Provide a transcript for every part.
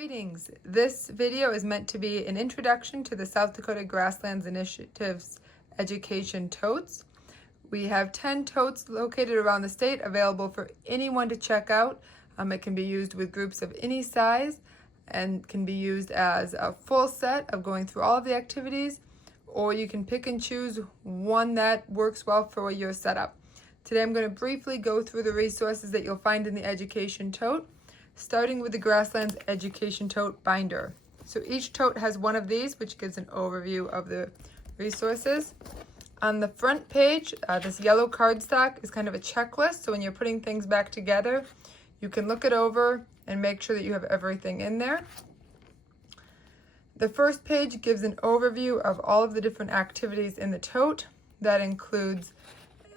Greetings. This video is meant to be an introduction to the South Dakota Grasslands Initiative's education totes. We have 10 totes located around the state available for anyone to check out. It can be used with groups of any size and can be used as a full set of going through all of the activities, or you can pick and choose one that works well for your setup. Today I'm going to briefly go through the resources that you'll find in the education tote, starting with the Grasslands Education Tote binder. So each tote has one of these, which gives an overview of the resources. On the front page, this yellow cardstock is kind of a checklist, so when you're putting things back together, you can look it over and make sure that you have everything in there. The first page gives an overview of all of the different activities in the tote. That includes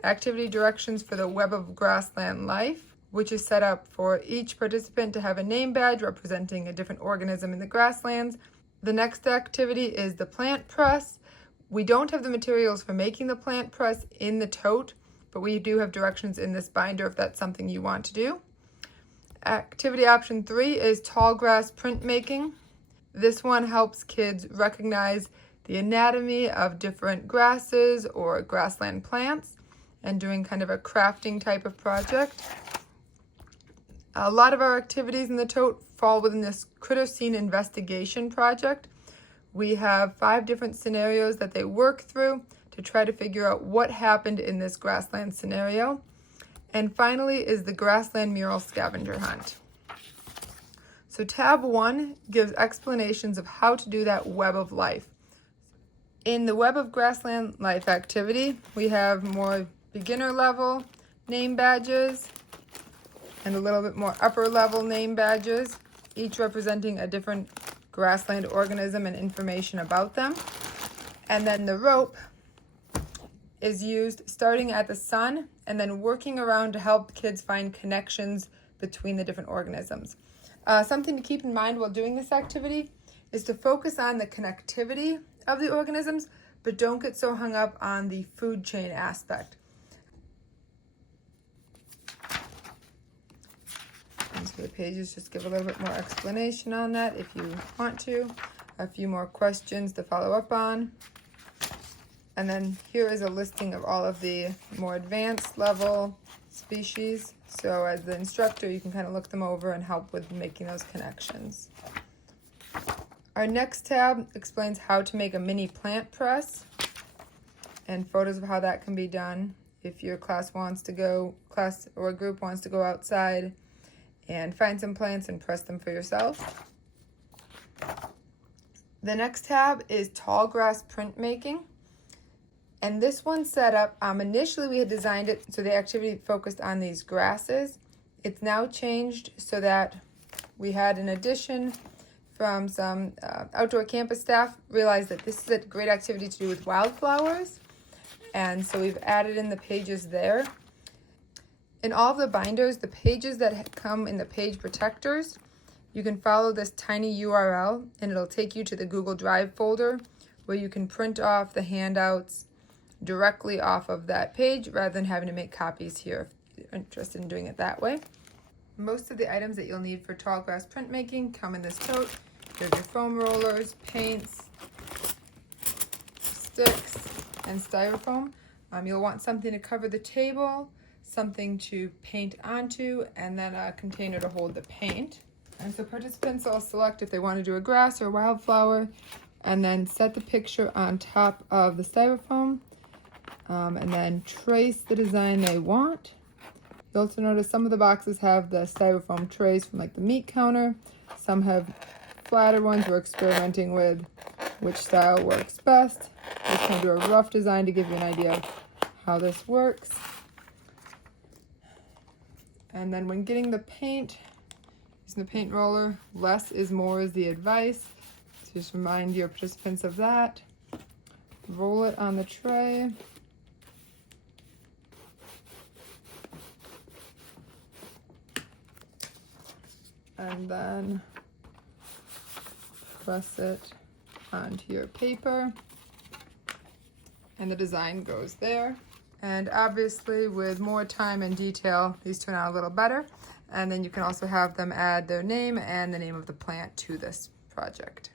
activity directions for the Web of Grassland Life, which is set up for each participant to have a name badge representing a different organism in the grasslands. The next activity is the plant press. We don't have the materials for making the plant press in the tote, but we do have directions in this binder if that's something you want to do. Activity option 3 is tall grass printmaking. This one helps kids recognize the anatomy of different grasses or grassland plants and doing kind of a crafting type of project. A lot of our activities in the tote fall within this critter scene investigation project. We have 5 different scenarios that they work through to try to figure out what happened in this grassland scenario. And finally is the grassland mural scavenger hunt. So tab 1 gives explanations of how to do that Web of Life. In the Web of Grassland Life activity, we have more beginner level name badges and a little bit more upper level name badges, each representing a different grassland organism and information about them. And then the rope is used starting at the sun and then working around to help kids find connections between the different organisms. Something to keep in mind while doing this activity is to focus on the connectivity of the organisms, but don't get so hung up on the food chain aspect. And so the pages just give a little bit more explanation on that if you want to. A few more questions to follow up on. And then here is a listing of all of the more advanced level species. So as the instructor, you can kind of look them over and help with making those connections. Our next tab explains how to make a mini plant press and photos of how that can be done if your class or group wants to go outside and find some plants and press them for yourself. The next tab is tall grass printmaking. And this one's set up, initially we had designed it so the activity focused on these grasses. It's now changed so that we had an addition from some outdoor campus staff realized that this is a great activity to do with wildflowers. And so we've added in the pages there. In all of the binders, the pages that come in the page protectors, you can follow this tiny URL and it'll take you to the Google Drive folder where you can print off the handouts directly off of that page rather than having to make copies here if you're interested in doing it that way. Most of the items that you'll need for tall grass printmaking come in this tote. There's your foam rollers, paints, sticks, and styrofoam. You'll want something to cover the table, something to paint onto, and then a container to hold the paint. And so participants will select if they want to do a grass or wildflower and then set the picture on top of the styrofoam. And then trace the design they want. You'll also notice some of the boxes have the styrofoam trays from like the meat counter. Some have flatter ones. We're experimenting with which style works best. Just going to do a rough design to give you an idea of how this works. And then when getting the paint, using the paint roller, less is more is the advice. So just remind your participants of that. Roll it on the tray. And then press it onto your paper and the design goes there. And obviously with more time and detail, these turn out a little better. And then you can also have them add their name and the name of the plant to this project.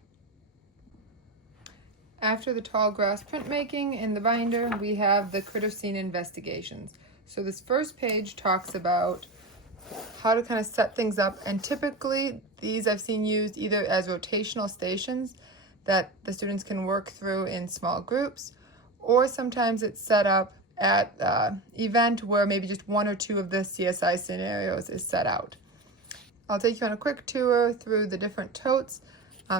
After the tall grass printmaking in the binder, we have the critter scene investigations. So this first page talks about how to kind of set things up, and typically these I've seen used either as rotational stations that the students can work through in small groups, or sometimes it's set up at an event where maybe just one or two of the CSI scenarios is set out. I'll take you on a quick tour through the different totes.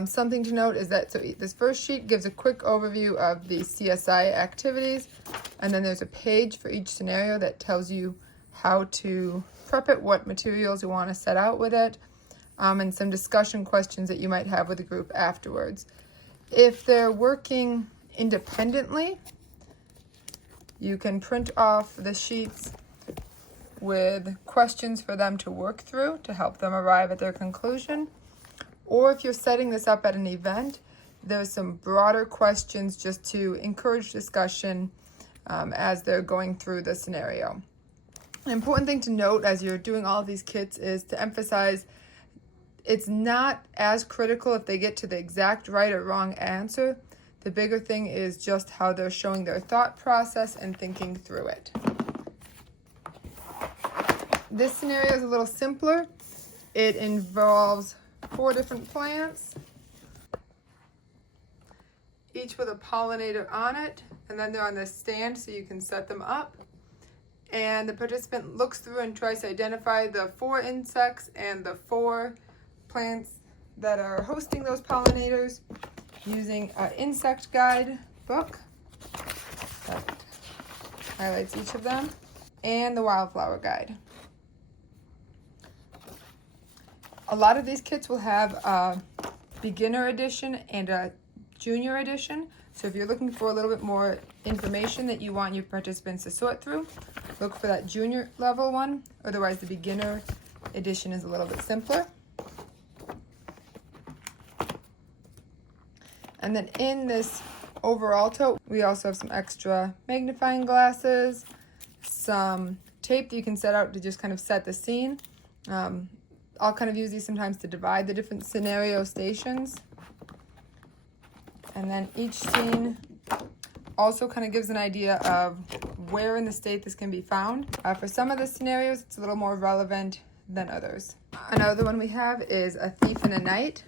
Something to note is that this first sheet gives a quick overview of the CSI activities, and then there's a page for each scenario that tells you how to prep it, what materials you want to set out with it, and some discussion questions that you might have with the group afterwards. If they're working independently, you can print off the sheets with questions for them to work through to help them arrive at their conclusion. Or if you're setting this up at an event, there's some broader questions just to encourage discussion as they're going through the scenario. An important thing to note as you're doing all of these kits is to emphasize it's not as critical if they get to the exact right or wrong answer. The bigger thing is just how they're showing their thought process and thinking through it. This scenario is a little simpler. It involves 4 different plants, each with a pollinator on it, and then they're on this stand so you can set them up. And the participant looks through and tries to identify the 4 insects and the 4 plants that are hosting those pollinators using an insect guide book that highlights each of them, and the wildflower guide. A lot of these kits will have a beginner edition and a junior edition. So if you're looking for a little bit more information that you want your participants to sort through, look for that junior level one. Otherwise, the beginner edition is a little bit simpler. And then in this overall tote, we also have some extra magnifying glasses, some tape that you can set out to just kind of set the scene. I'll kind of use these sometimes to divide the different scenario stations. And then each scene also kind of gives an idea of where in the state this can be found. For some of the scenarios, it's a little more relevant than others. Another one we have is A Thief in the Night.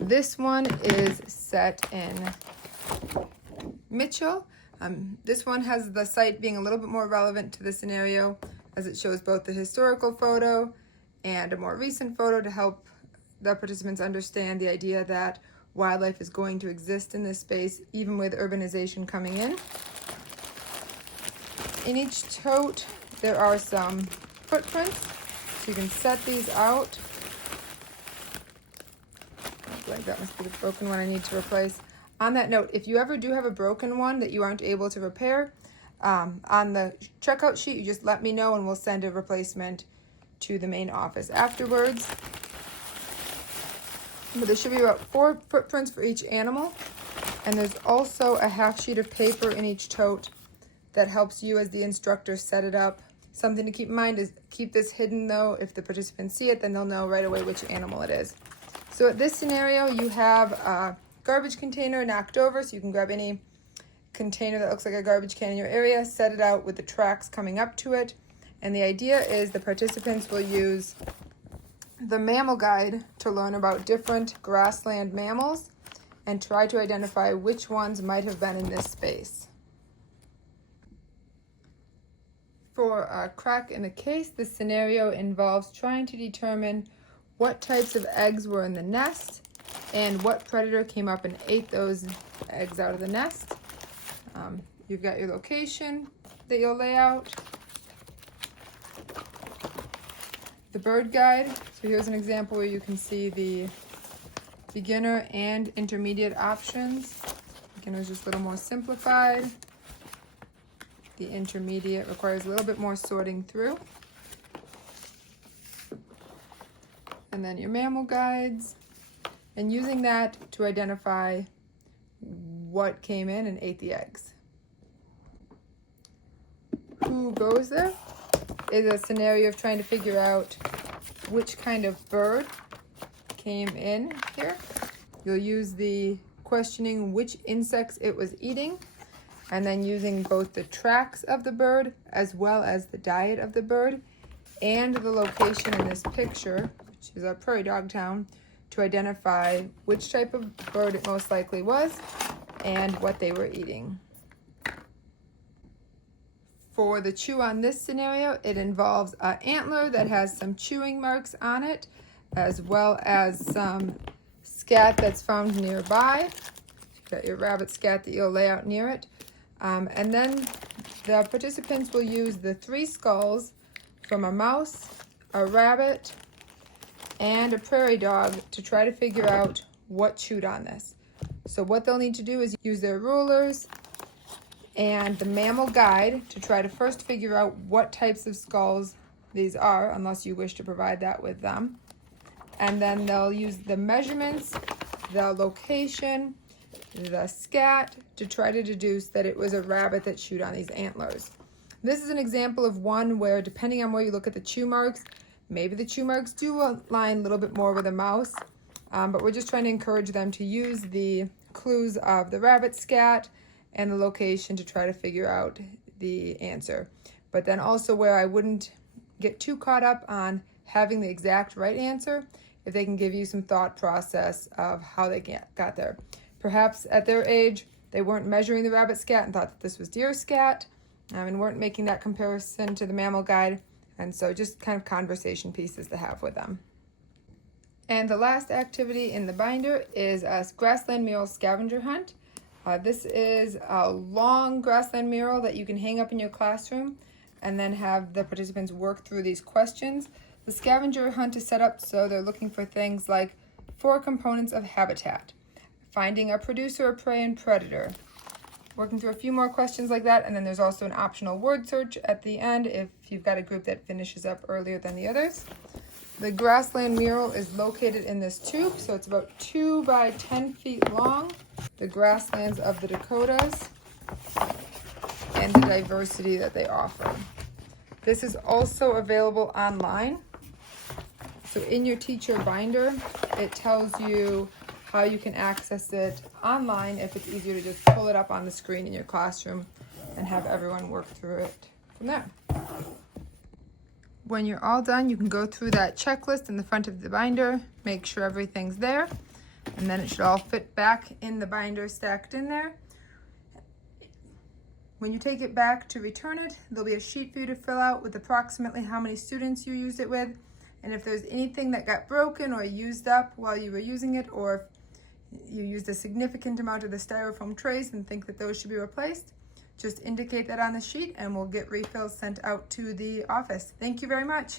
This one is set in Mitchell. This one has the site being a little bit more relevant to the scenario, as it shows both the historical photo and a more recent photo to help the participants understand the idea that wildlife is going to exist in this space, even with urbanization coming in. In each tote, there are some footprints, so you can set these out. Like that must be the broken one I need to replace. On that note, if you ever do have a broken one that you aren't able to repair, on the checkout sheet, you just let me know and we'll send a replacement to the main office afterwards. But there should be about 4 footprints for each animal, and there's also a half sheet of paper in each tote that helps you as the instructor set it up. Something to keep in mind is keep this hidden though. If the participants see it, then they'll know right away which animal it is. So at this scenario, you have a garbage container knocked over, so you can grab any container that looks like a garbage can in your area, set it out with the tracks coming up to it. And the idea is the participants will use the mammal guide to learn about different grassland mammals and try to identify which ones might have been in this space. For a crack in the case, the scenario involves trying to determine what types of eggs were in the nest and what predator came up and ate those eggs out of the nest. You've got your location that you'll lay out. The bird guide. So here's an example where you can see the beginner and intermediate options. Beginner is just a little more simplified. The intermediate requires a little bit more sorting through. And then your mammal guides, and using that to identify what came in and ate the eggs. Who goes there is a scenario of trying to figure out which kind of bird came in here. You'll use the questioning which insects it was eating, and then using both the tracks of the bird as well as the diet of the bird and the location in this picture, which is a prairie dog town, to identify which type of bird it most likely was and what they were eating. For the chew on this scenario, it involves an antler that has some chewing marks on it, as well as some scat that's found nearby. You've got your rabbit scat that you'll lay out near it. And then the participants will use the 3 skulls from a mouse, a rabbit, and a prairie dog to try to figure out what chewed on this. So what they'll need to do is use their rulers and the mammal guide to try to first figure out what types of skulls these are, unless you wish to provide that with them. And then they'll use the measurements, the location, the scat to try to deduce that it was a rabbit that chewed on these antlers. This is an example of one where, depending on where you look at the chew marks, maybe the chew marks do align a little bit more with a mouse, but we're just trying to encourage them to use the clues of the rabbit scat and the location to try to figure out the answer. But then also where I wouldn't get too caught up on having the exact right answer, if they can give you some thought process of how they got there. Perhaps at their age, they weren't measuring the rabbit scat and thought that this was deer scat, and weren't making that comparison to the mammal guide. And so just kind of conversation pieces to have with them. And the last activity in the binder is a grassland mural scavenger hunt. This is a long grassland mural that you can hang up in your classroom and then have the participants work through these questions. The scavenger hunt is set up so they're looking for things like 4 components of habitat, finding a producer of prey and predator, working through a few more questions like that, and then there's also an optional word search at the end if you've got a group that finishes up earlier than the others. The grassland mural is located in this tube, so it's about 2 by 10 feet long. The grasslands of the Dakotas and the diversity that they offer. This is also available online. So in your teacher binder, it tells you how you can access it online if it's easier to just pull it up on the screen in your classroom and have everyone work through it from there. When you're all done, you can go through that checklist in the front of the binder, make sure everything's there, and then it should all fit back in the binder stacked in there. When you take it back to return it, there'll be a sheet for you to fill out with approximately how many students you used it with, and if there's anything that got broken or used up while you were using it, or if you used a significant amount of the styrofoam trays and think that those should be replaced, just indicate that on the sheet and we'll get refills sent out to the office. Thank you very much.